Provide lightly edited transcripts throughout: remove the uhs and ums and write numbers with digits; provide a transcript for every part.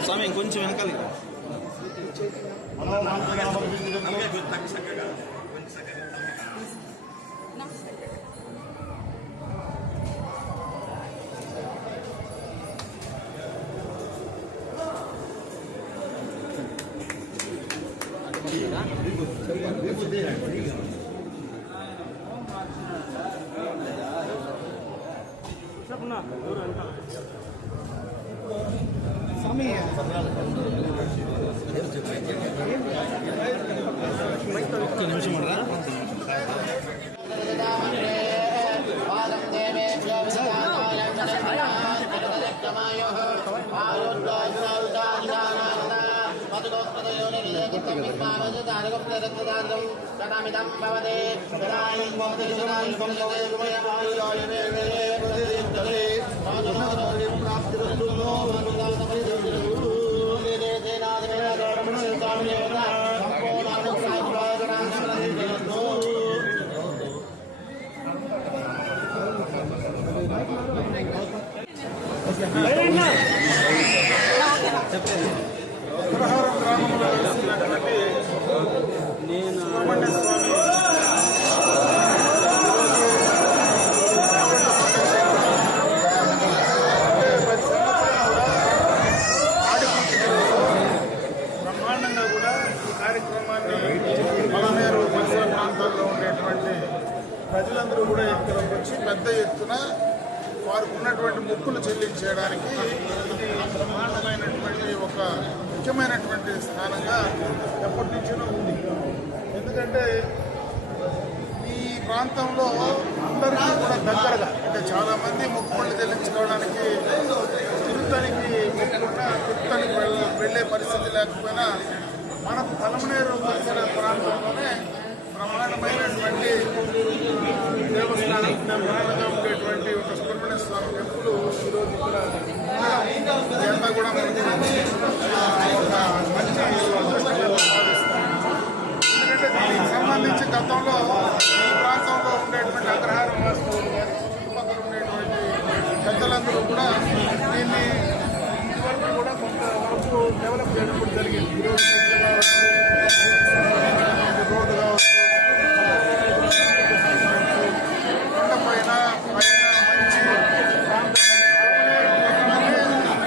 స్వామి కొంచెం వెనకాలి ప్రజలందరూ కూడా ఎక్కడికి వచ్చి పెద్ద ఎత్తున వారికి ఉన్నటువంటి మొక్కులు చెల్లించడానికి ఇది బ్రహ్మాండమైనటువంటి ఒక ముఖ్యమైనటువంటి స్థానంగా ఎప్పటి నుంచో ఉంది. ఎందుకంటే ఈ ప్రాంతంలో అందరికీ కూడా దగ్గరగా అంటే చాలామంది మొక్కులు చెల్లించుకోవడానికి తిరుత్తనికి మొక్కున్న తిరుత్తనికి వెళ్ళే పరిస్థితి లేకపోయినా మనకు పలమనేరు పరిసర ప్రాంతంలోనే బ్రహ్మాండమైనటువంటి దేవస్థానం బ్రహ్మాండంగా ఉండేటువంటి ఒక సుబ్రహ్మణ్య స్వామి టెంపుల్ ఈరోజు ఇక్కడ ఇదంతా కూడా మనకి ఒక మంచి భావిస్తాం. ఎందుకంటే దీనికి సంబంధించి గతంలో ఈ ప్రాంతంలో ఉండేటువంటి అగ్రహారం వాస్తవులు కానీ చుట్టుపక్కల ఉండేటువంటి పెద్దలందరూ కూడా దీన్ని ఇదివరకు కూడా కొంతవరకు డెవలప్ చేయడం జరిగింది. ఈరోజు రోడ్డు కావచ్చు, పైన మంచి ప్రాంతం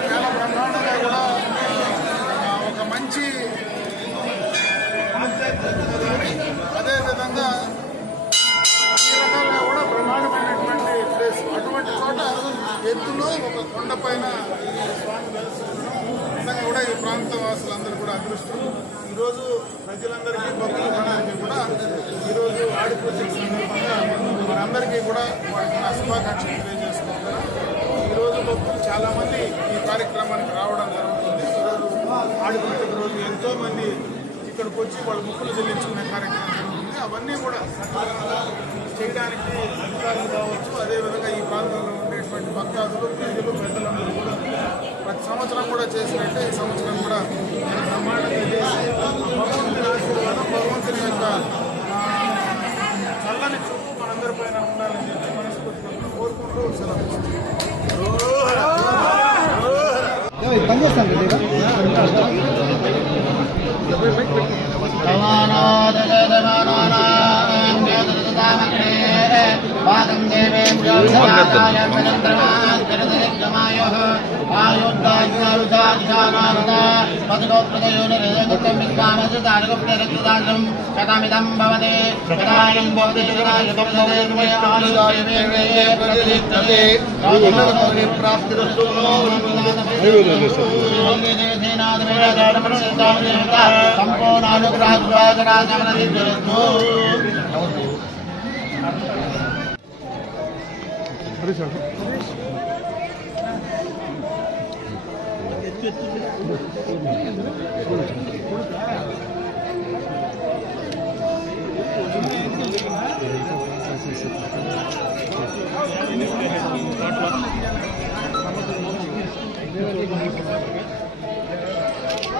చాలా బ్రహ్మాండంగా కూడా పైన ఈ స్వామి దర్శించడం నిజంగా కూడా ఈ ప్రాంత వాసులందరూ కూడా అదృష్టం. ఈరోజు ప్రజలందరికీ భక్తులందరికీ కూడా ఈరోజు ఆడిపూజ సందర్భంగా మనందరికీ కూడా వారికి నా శుభాకాంక్షలు తెలియజేసుకుంటున్నాను. ఈరోజు భక్తులు చాలామంది ఈ కార్యక్రమానికి రావడం జరుగుతుంది. ఈరోజు ఆడిపూజ రోజు ఎంతోమంది ఇక్కడికి వచ్చి వాళ్ళ ముక్కులు చెల్లించుకునే కార్యక్రమం జరుగుతుంది. అవన్నీ కూడా సకాలంగా చేయడానికి అధికారులు కావచ్చు, అదేవిధంగా ఈ ప్రాంతంలో ఉండేటువంటి భక్తాదులు ప్రజలు పెద్దలందరూ కూడా ప్రతి సంవత్సరం కూడా చేసినట్టే ఈ సంవత్సరం కూడా బ్రహ్మాండంగా చేసి భగవంతుని ఆశీర్వాదం, భగవంతుని యొక్క చల్లని చూపు మనందరిపైన ఉండాలని చెప్పి మనస్ఫూర్తిగా కోరుకుంటూ సెలవు. Gracias.